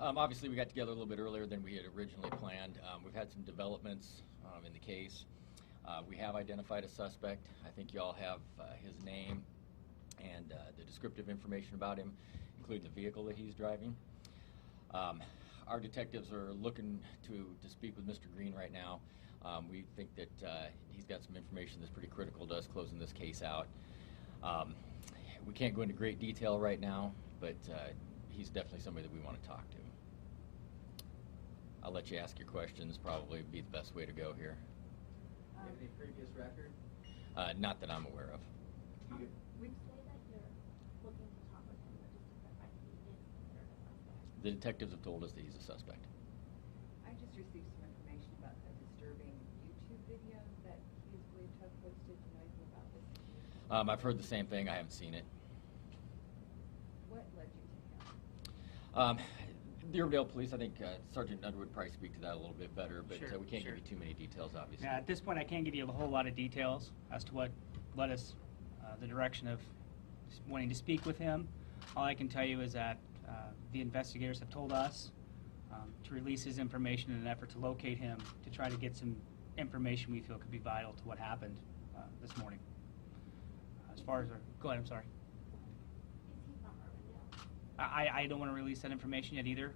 Obviously, we got together a little bit earlier than we had originally planned. We've had some developments in the case. We have identified a suspect. I think you all have his name and the descriptive information about him, including the vehicle that he's driving. Our detectives are looking to speak with Mr. Greene right now. We think that he's got some information that's pretty critical to us closing this case out. We can't go into great detail right now, but he's definitely somebody that we want to talk to. I'll let you ask your questions, probably be the best way to go here. Do you have any previous record? Not that I'm aware of. Would you say that you're looking to talk with him, or just to clarify that he is considered a suspect? The detectives have told us that he's a suspect. I just received some information about a disturbing YouTube video that he is believed to have posted. Do you know anything about this? I've heard the same thing. I haven't seen it. What led you to him? The Urbandale Police, I think Sergeant Underwood would probably speak to that a little bit better, but Sure, we can't sure. give you too many details, obviously. Yeah, at this point, I can't give you a whole lot of details as to what led us the direction of wanting to speak with him. All I can tell you is that the investigators have told us to release his information in an effort to locate him, to try to get some information we feel could be vital to what happened this morning. As far as go ahead, I'm sorry. Is he from Urbandale? I don't want to release that information yet either,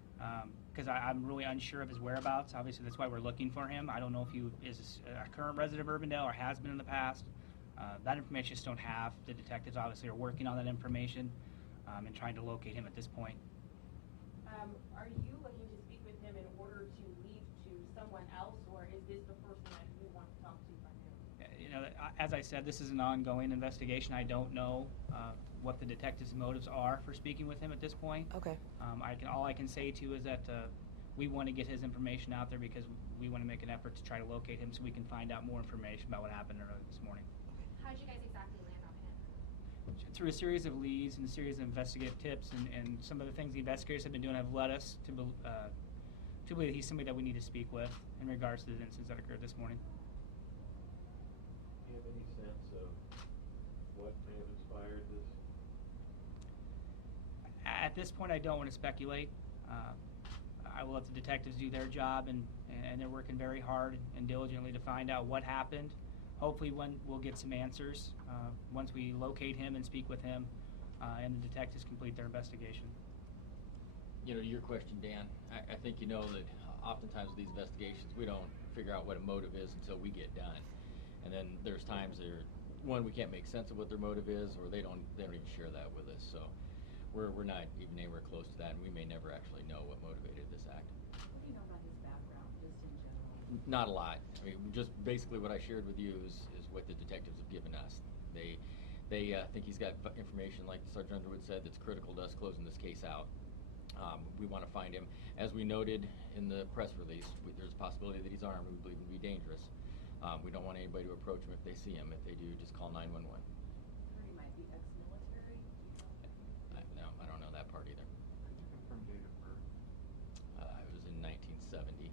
because I'm really unsure of his whereabouts. Obviously, that's why we're looking for him. I don't know if he is a current resident of Urbandale or has been in the past. That information I just don't have. The detectives obviously are working on that information and trying to locate him at this point. Are you looking to speak with him in order to leave to someone else, or is this the person that you want to talk to primarily? You know, as I said, this is an ongoing investigation. I don't know what the detectives' motives are for speaking with him at this point. Okay. All I can say to you is that we want to get his information out there because we want to make an effort to try to locate him so we can find out more information about what happened earlier this morning. How did you guys exactly land on him? Through a series of leads and a series of investigative tips and some of the things the investigators have been doing have led us to believe that he's somebody that we need to speak with in regards to the incidents that occurred this morning. Do you have any sense of what may have inspired this? At this point, I don't want to speculate. I will let the detectives do their job, and they're working very hard and diligently to find out what happened. Hopefully we'll get some answers once we locate him and speak with him and the detectives complete their investigation. You know, to your question, Dan, I think you know that oftentimes with these investigations, we don't figure out what a motive is until we get done. And then there's times we can't make sense of what their motive is, or they don't even share that with us. So we're not even anywhere close to that, and we may never actually know what motivated this act. What do you know about his background, just in general? Not a lot. I mean, just basically what I shared with you is what the detectives have given us. They think he's got information, like Sergeant Underwood said, that's critical to us closing this case out. We want to find him. As we noted in the press release, there's a possibility that he's armed. We believe him to be dangerous. We don't want anybody to approach him if they see him. If they do, just call 911. Or he might be ex-military? No, I don't know that part either. Could you confirm date of birth? It was in 1970.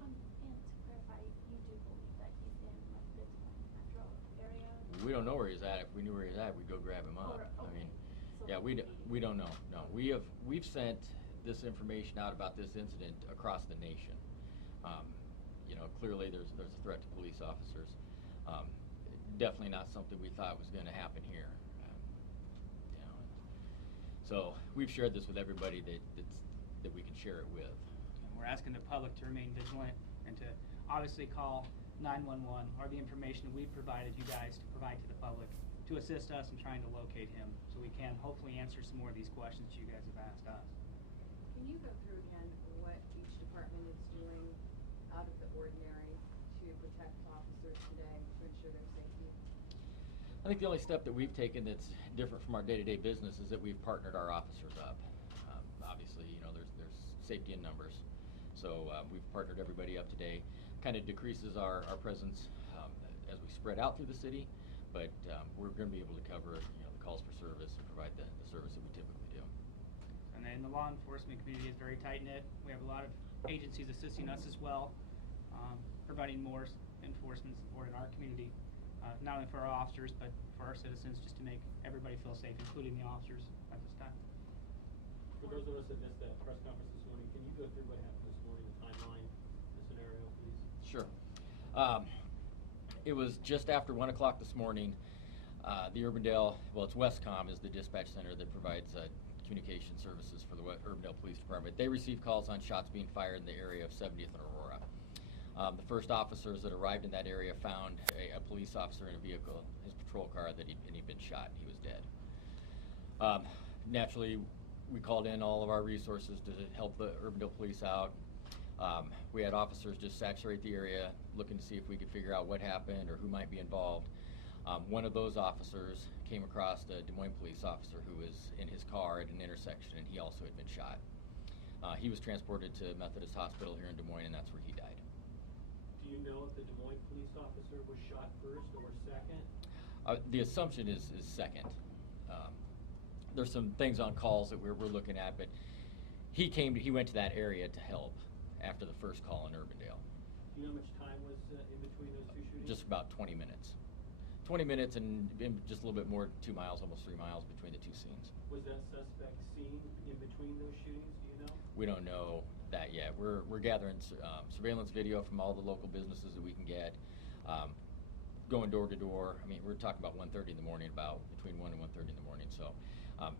And to clarify, you do believe that he's in like the Des Moines metro area? We don't know where he's at. If we knew where he's at, we'd go grab him up. Okay. I mean, So yeah, we don't know. No, we've sent this information out about this incident across the nation. You know, clearly there's a threat to police officers. Definitely not something we thought was going to happen here. You know, so we've shared this with everybody that we can share it with. And we're asking the public to remain vigilant and to obviously call 911 or the information we've provided you guys to provide to the public to assist us in trying to locate him so we can hopefully answer some more of these questions you guys have asked us. Can you go through again what each department is doing out of the ordinary to protect officers today, to ensure their safety? I think the only step that we've taken that's different from our day-to-day business is that we've partnered our officers up. Obviously, you know, there's safety in numbers. So we've partnered everybody up today. Kind of decreases our presence as we spread out through the city, but we're going to be able to cover, you know, the calls for service and provide the service that we typically do. And then the law enforcement community is very tight-knit. We have a lot of agencies assisting us as well, providing more enforcement support in our community. not only for our officers, but for our citizens, just to make everybody feel safe, including the officers at this time. For those of us that missed that press conference this morning, can you go through what happened this morning, the timeline, the scenario, please? Sure. It was just after 1 o'clock this morning. The Urbandale, well, it's Westcom is the dispatch center that provides communication services for the Urbandale Police Department. They received calls on shots being fired in the area of 70th and Aurora. The first officers that arrived in that area found a police officer in a vehicle, his patrol car, that he'd been shot. He was dead. Naturally, we called in all of our resources to help the Urbandale Police out. We had officers just saturate the area, looking to see if we could figure out what happened or who might be involved. One of those officers came across a Des Moines police officer who was in his car at an intersection, and he also had been shot. He was transported to Methodist Hospital here in Des Moines, and that's where he died. Do you know if the Des Moines police officer was shot first or second? The assumption is second. There's some things on calls that we're looking at, but he went to that area to help after the first call in Urbandale. Do you know how much time was in between those two shootings? Just about 20 minutes. 20 minutes and just a little bit more, 2 miles, almost 3 miles between the two scenes. Was that suspect seen in between those shootings, do you know? We don't know that yet. We're gathering surveillance video from all the local businesses that we can get, going door to door. I mean, we're talking about 1:30 in the morning, about between 1 and 1:30 in the morning. So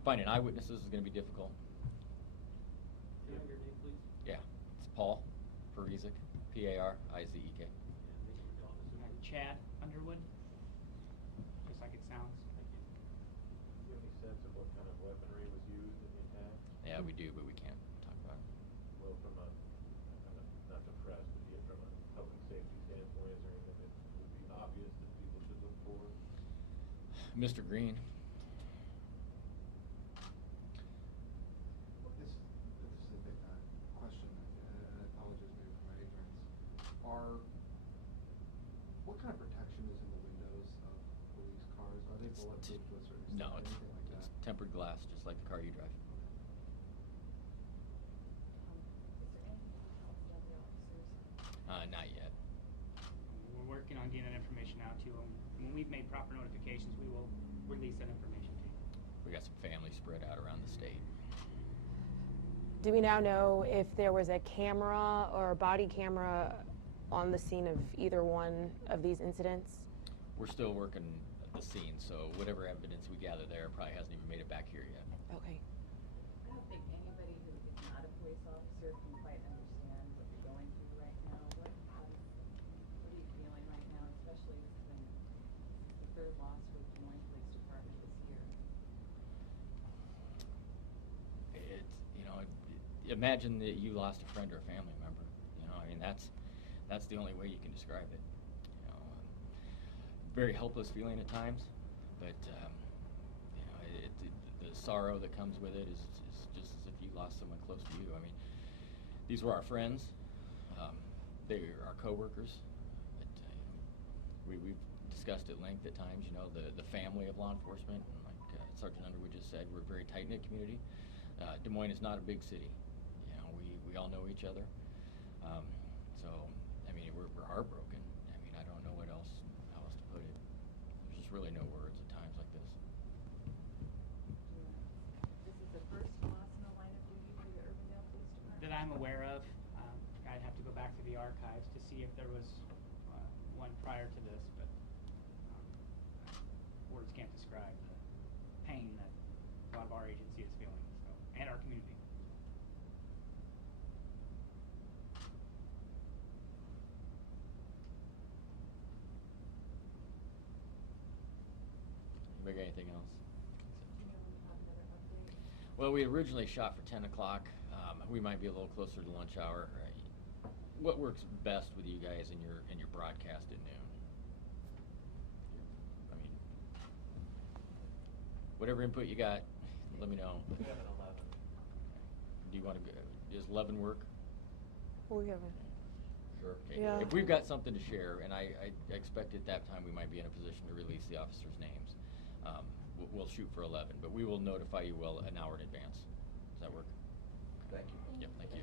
finding eyewitnesses is going to be difficult. Can I have your name, please? Yeah, it's Paul Parizek, P-A-R-I-Z-E-K. Chad Underwood, just like it sounds. Thank you. Do you have any sense of what kind of weaponry was used in the attack? Yeah, we do, but we can't talk about it. Well, from a, not the press, but yet from a public safety standpoint, is there anything that would be obvious that people should look for? Mr. Greene. This is a big question, and I apologize maybe for my ignorance. What kind of protection is in the windows of police cars? Are they bulletproof to a certain extent? No, or it's anything like that? tempered glass, just like the car you drive. Is there anything you can tell us about the officers? Not yet. We're working on getting that information out to you. When we've made proper notifications, we will release that information to you. We got some families spread out around the state. Do we now know if there was a camera or a body camera on the scene of either one of these incidents? We're still working the scene, so whatever evidence we gather there probably hasn't even made it back here yet. Okay. I don't think anybody who is not a police officer can quite understand what you're going through right now. What are you feeling right now, especially when the third loss with Des Moines Police Department this year? Imagine that you lost a friend or a family member. I mean, that's the only way you can describe it. Very helpless feeling at times, but the sorrow that comes with it is just as if you lost someone close to you. I mean, these were our friends. They are our coworkers. But we've discussed at length at times. The family of law enforcement. And like Sergeant Underwood just said, we're a very tight-knit community. Des Moines is not a big city. We all know each other. So, I mean, we're heartbroken. I mean, I don't know how else to put it. There's just really no words at times like this. This is the first loss in the line of duty for the Urbandale Police Department? That I'm aware of. I'd have to go back to the archives to see if there was one prior to this, but words can't describe the pain that a lot of our agency is feeling, and our community. Anybody got anything else? Do you know when you have another update? Well, we originally shot for 10 o'clock. We might be a little closer to lunch hour. What works best with you guys in your broadcast at noon? I mean, whatever input you got, let me know. 7-11. Do you want to go? Does 11 work? We have Sure. Okay. Yeah. If we've got something to share, and I expect at that time we might be in a position to release the officers' names, we'll shoot for 11, but we will notify you well an hour in advance. Does that work? Thank you. Yep, thank you.